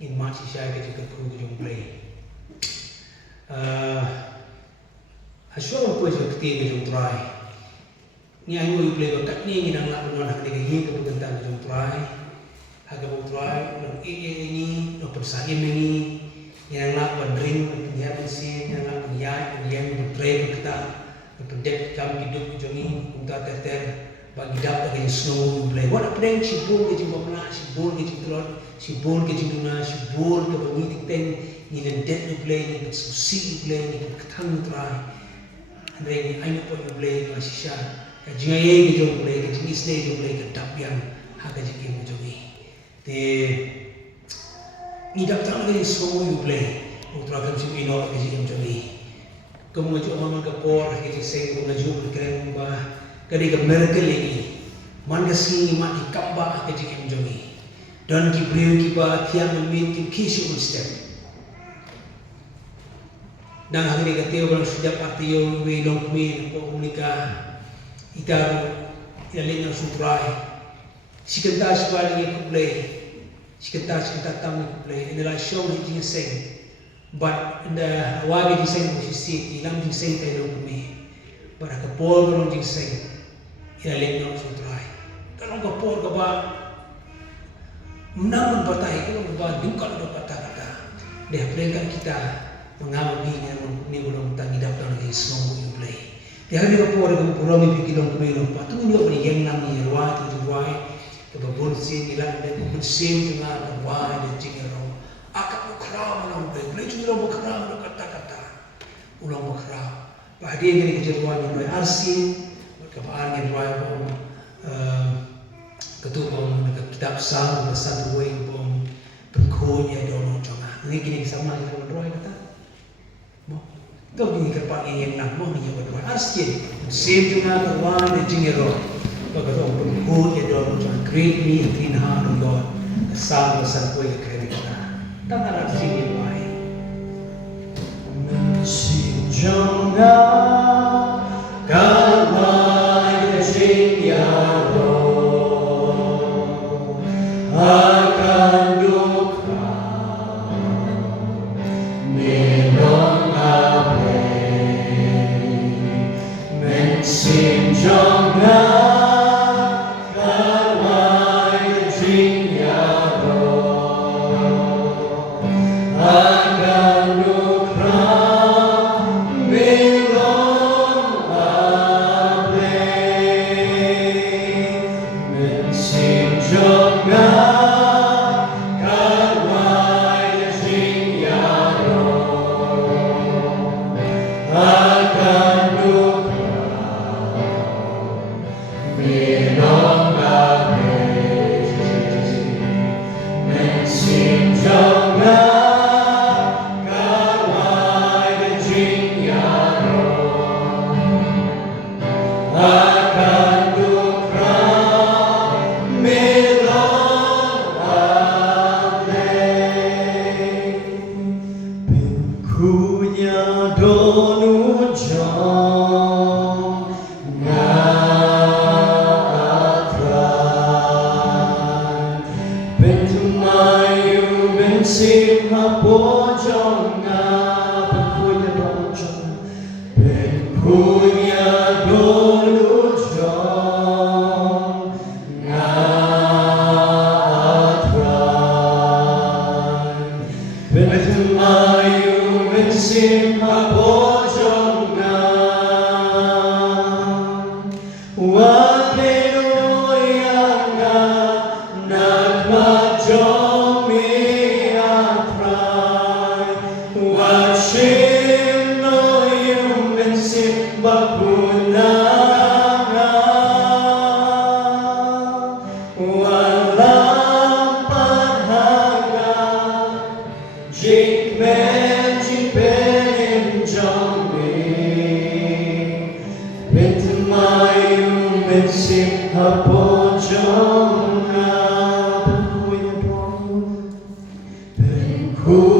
in March siya ke juga ku jong play asyo ko jo kti ke jong try ni ayo play bakat ni nang la non hak de ke ke bukan jong try hak jong try no ini no persain ni yang la bandring ya Mynsiem yang la ya yang train kita pendek kami hidup jong ni untuk ter bagi dapat ke sngewnguh play what playing si bol ke jong bala si bol ke jong trot si bol ke jong na si bol ke bangi ten ni den dead play ni susi play ni ketang try andre ni ayo po play ma si sha ka jingaye ke jong play ke jingi stay jong play ke tapyang ha ka jingi mo jong ni te ni dak tang ke sngewnguh play utra kan si ino ke jingi jong ni kamu ngaju mama ka por ke jingi seng ko ngaju keren ba kadi ka miracle lagi man ka singi ma di kamba ke jingi jong ni dan ki beliau ki ba tiang min ki kisi on step dan hari ni katio kalau sudah partio we long min ko unika itaru ilin ang sutrai sikenta sebalik ku play sikenta tamu ku play inilah show ni jing sing but the wagi jing sing ku si ilam jing sing tay long mi para ka por long jing sing ilin ang sutrai kalau ka por ka ba namun batai kalau ba dukal do kata-kata dia pelengkap kita mengambil ni belum tangi dapat lagi sngewnguh play. Dia hari ni apa orang purami pikir orang kembali orang patu ni orang yang nami ruai tu ruai kebabon sin ilan dan Mynsiem dengan ruai dan jingero. Akak berkeram orang play juga orang berkeram kata-kata ulang berkeram. Pada dia ni kerja ruai ni ruai arsin kebaan ni ruai bom ketua kitab sang besar ruai bom berkonya dono jongnga. Ini kini sama dengan ruai kata. Kau ini kerpat yang nak mau yang berdua arsy, Mynsiem juga berwan dan jingero. Bagi orang berhut ya doa macam great me, green heart of God, kesal besar kau yang keren kita. Tak ada sini baik. Mynsiem jongnga kalai jingyaro akan duka Mynsiem jongnga kalai jingyaro akan duka milong ablay Mynsiem jongnga kalai jingyaro akan duka Mynsiem jongnga kalai jingyaro akan duka milong ablay pingkunya donu jongnga Mynsiem hapo jongnga pengkunya dolu jongnga atran Bentumayu Mynsiem hapo jongnga wapeno yanga nakmajo Mynsiem bakunanga walang panhanga jikmen jipenim jongmi Bentumayu Mynsiem hapo jongnga pengkuya